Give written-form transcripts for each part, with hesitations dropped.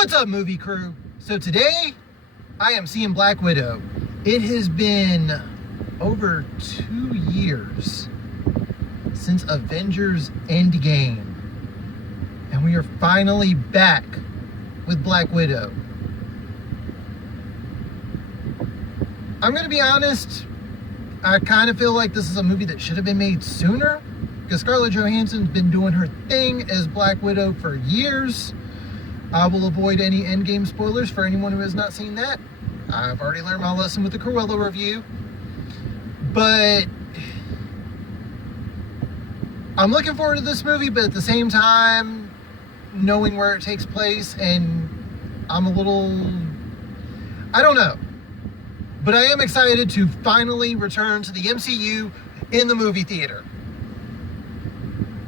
What's up, movie crew? So today, I am seeing Black Widow. It has been over 2 years since Avengers Endgame. And we are finally back with Black Widow. I'm gonna be honest, I kind of feel like this is a movie that should have been made sooner, because Scarlett Johansson's been doing her thing as Black Widow for years. I will avoid any Endgame spoilers for anyone who has not seen that. I've already learned my lesson with the Cruella review. But I'm looking forward to this movie, but at the same time, knowing where it takes place, and I'm a little, I don't know. But I am excited to finally return to the MCU in the movie theater.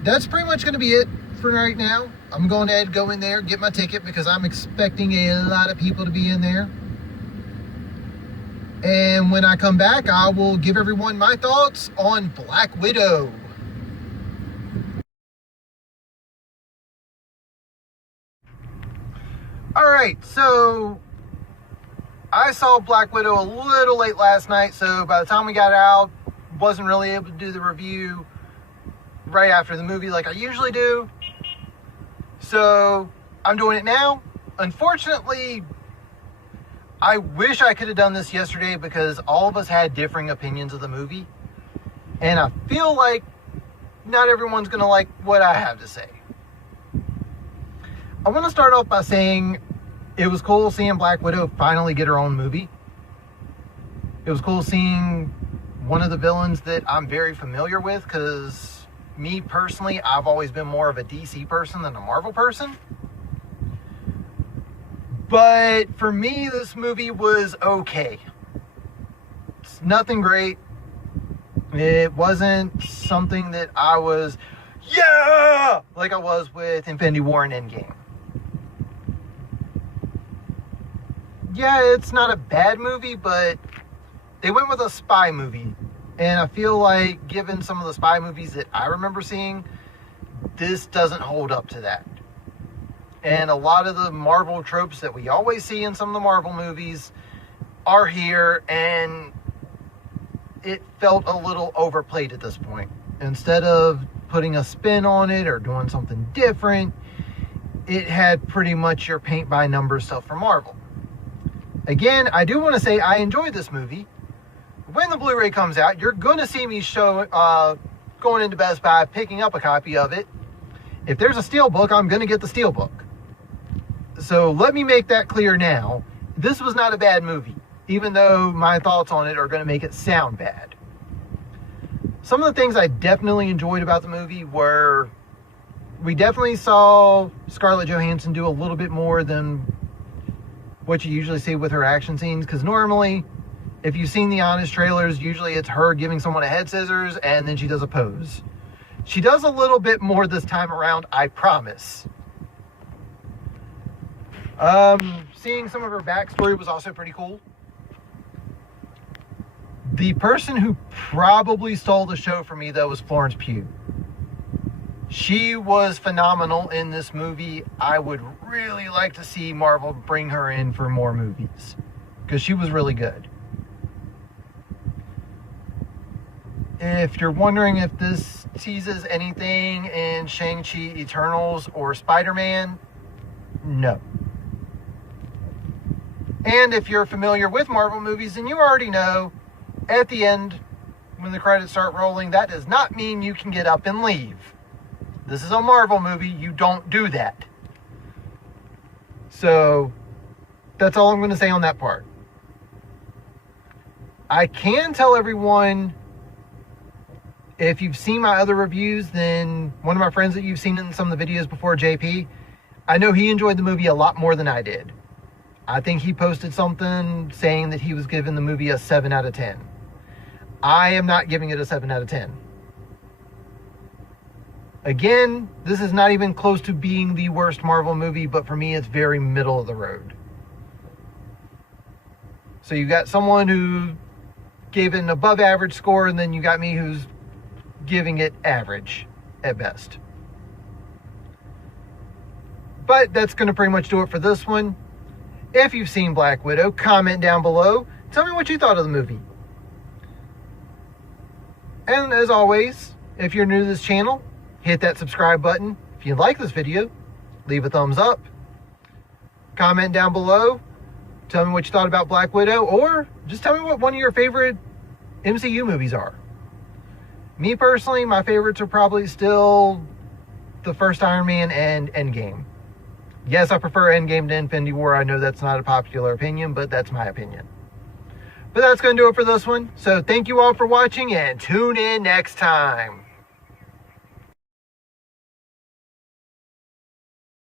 That's pretty much going to be it for right now. I'm going to go in there, get my ticket, because I'm expecting a lot of people to be in there. And when I come back, I will give everyone my thoughts on Black Widow. Alright, so I saw Black Widow a little late last night, so by the time we got out, wasn't really able to do the review right after the movie like I usually do. So I'm doing it now. Unfortunately, I wish I could have done this yesterday because all of us had differing opinions of the movie. And I feel like not everyone's going to like what I have to say. I want to start off by saying it was cool seeing Black Widow finally get her own movie. It was cool seeing one of the villains that I'm very familiar with, because me personally, I've always been more of a DC person than a Marvel person. But for me, this movie was okay. It's nothing great. It wasn't something that I was, yeah, like I was with Infinity War and Endgame. Yeah, it's not a bad movie, but they went with a spy movie. And I feel like, given some of the spy movies that I remember seeing, this doesn't hold up to that. And a lot of the Marvel tropes that we always see in some of the Marvel movies are here, and it felt a little overplayed at this point. Instead of putting a spin on it or doing something different, it had pretty much your paint-by-number stuff from Marvel. Again, I do want to say I enjoyed this movie. When the Blu-ray comes out, you're going to see me going into Best Buy, picking up a copy of it. If there's a Steelbook, I'm going to get the Steelbook. So let me make that clear now. This was not a bad movie, even though my thoughts on it are going to make it sound bad. Some of the things I definitely enjoyed about the movie were, we definitely saw Scarlett Johansson do a little bit more than what you usually see with her action scenes, because normally, if you've seen the Honest trailers, usually it's her giving someone a head scissors and then she does a pose. She does a little bit more this time around, I promise. Seeing some of her backstory was also pretty cool. The person who probably stole the show for me, though, was Florence Pugh. She was phenomenal in this movie. I would really like to see Marvel bring her in for more movies, because she was really good. If you're wondering if this teases anything in Shang-Chi Eternals or Spider-Man, no. And if you're familiar with Marvel movies, then you already know, at the end, when the credits start rolling, that does not mean you can get up and leave. This is a Marvel movie, you don't do that. So, that's all I'm going to say on that part. I can tell everyone, if you've seen my other reviews, then one of my friends that you've seen in some of the videos before, JP, I know he enjoyed the movie a lot more than I did. I think he posted something saying that he was giving the movie a 7 out of 10. I am not giving it a 7 out of 10. Again, this is not even close to being the worst Marvel movie, but for me, it's very middle of the road. So you got someone who gave it an above average score, and then you got me who's giving it average at best. But that's going to pretty much do it for this one. If you've seen Black Widow, comment down below. Tell me what you thought of the movie. And as always, if you're new to this channel, hit that subscribe button. If you like this video, leave a thumbs up. Comment down below. Tell me what you thought about Black Widow, or just tell me what one of your favorite MCU movies are. Me personally, my favorites are probably still the first Iron Man and Endgame. Yes, I prefer Endgame to Infinity War. I know that's not a popular opinion, but that's my opinion. But that's going to do it for this one. So thank you all for watching, and tune in next time.